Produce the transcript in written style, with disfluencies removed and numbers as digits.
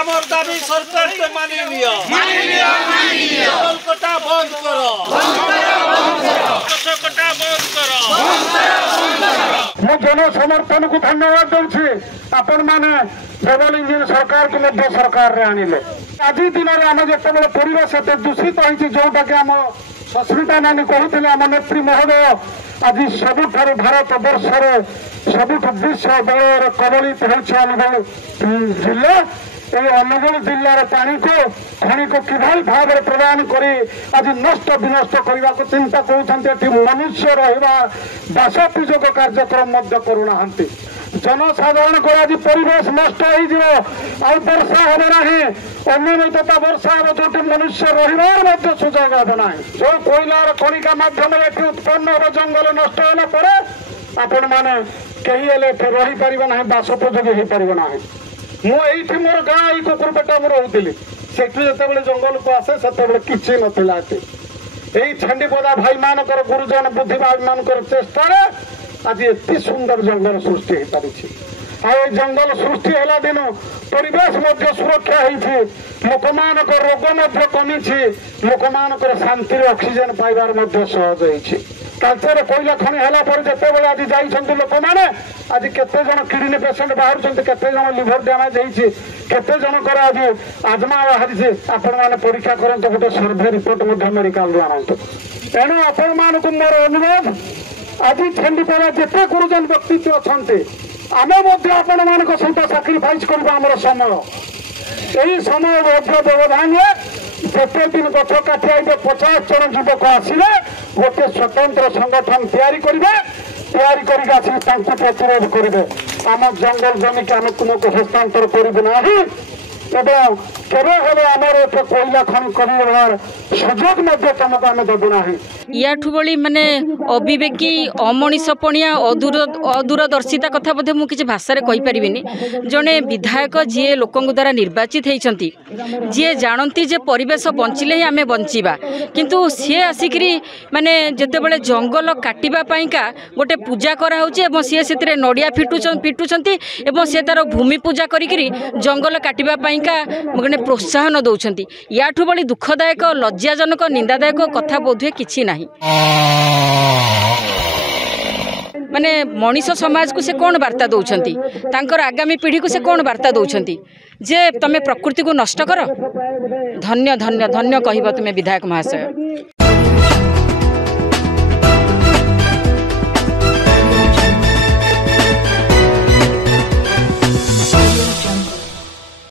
আমার দাবি সরকারকে মানিয়ে নিও জঙ্গল কটা বন্ধ করো কটা বন্ধ করো ମୁଁ ଜନସମର୍ଥନକୁ ଧନ୍ୟବାଦ ଦେଉଛି ଆପଣମାନେ ଡବଲ ଇଞ୍ଜିନ ସରକାରକୁ ମଧ୍ୟ ସରକାରରେ ଆଣିଲେ। ଆଜି ଦିନରେ ଆମେ ଯେତେବେଳେ ପରିବେଶ ଏତେ ଦୂଷିତ ହୋଇଛି ଯୋଉଟାକି ଆମ ସସ୍ମିତା ନାନୀ କହୁଥିଲେ ଆମ ନେତ୍ରୀ ମହୋଦୟ ଆଜି ସବୁଠାରୁ ଭାରତ ବର୍ଷରେ ସବୁଠୁ ବିଶ୍ୱ ଦଳର କବଳିତ ହେଉଛି ଅନୁଗୁଳ ଜିଲ୍ଲା। এই অনুগুল জিলার পানিকে খনিকে কিভাবে ভাবে প্রদান করে আজ নষ্ট বিনষ্ট করা চিন্তা করছেন এটি মনুষ্য রহবা বাসোপযোগ কার্যক্রম করুনা জনসাধারণ আজ পরিবেশ নষ্ট হয়ে যাব আর বর্ষা হবে না অনিয়মিততা বর্ষা হবে যেটি মনুষ্য রহবার সুযোগ হবে না যে কয়লার খনিকা মাধ্যমে এটি উৎপন্ন হবে জঙ্গল নষ্ট হলে পরে আপন মানে কেহি হলে রহিপার না বাসোপযোগী হয়ে পার না मुझे मोर गाँ ये कुकुरपेटा में रोली से जो जंगल को आसे से किसी नाला यही छेपदा भाई मान गुरुजन बुद्धिमान मान चेष्टा आज एत सुंदर जंगल सृष्टि हो पारी जंगल सृष्टि है दिन परिवेश सुरक्षा होती लोक मान रोग कमी लोक मान शांति ऑक्सीजन पाइबार सहज होती कैंसर कोयला खनि है जिते आज जाइए लोक मैंने आज केते जन किडनी पेसेंट बाहर केते जन लिभर डैमेज होती केते जनकर आज आजमा बाहरी आपण मैंने परीक्षा करते गोटे सर्भे रिपोर्ट मेडिकल आनतु तेणु आपण मानक मोर अनुरोध आज छेपदा जिते गुरुजन व्यक्तित्व अच्छा आम आपण मान सहित साक्रिफाइस करवा आम समय यही समय व्यवधान जिते दिन गछ काटी 50 जन युवक आसवे गोटे स्वतंत्र संगठन तैयारी प्रतिरोध करेंगे आम जंगल जमी के आम तुमको हस्तांतर करूँ ना एवं केवे आमर कोयला खनि कर सुजोग तुमको आम देवु ना याठू बड़ी माने अविवेकी अमनीषपणिया अदूरदर्शिता कथा बोधे मुझे किसी भाषा में कहीपरि जड़े विधायक जी लोक द्वारा निर्वाचित होती जी जानती जे परिवेश बंचिले ही आम बंचा किंतु सी आसिकी माने जितेबाला जंगल काटापा गोटे पूजा कराऊँ सी से नड़िया पिटुंट से तार भूमि पूजा करी जंगल काटापा गोटे प्रोत्साहन दौरान याठू बड़ी दुखदायक लज्जाजनक निंदादायक कथा बोधे किसी ना माने मनीष समाज को से कौन वार्ता दौरान आगामी पीढ़ी को से कौन वार्ता दौरान जे तमें प्रकृति को नष्ट कर धन्य धन्य धन्य कह तुम्हें विधायक महाशय।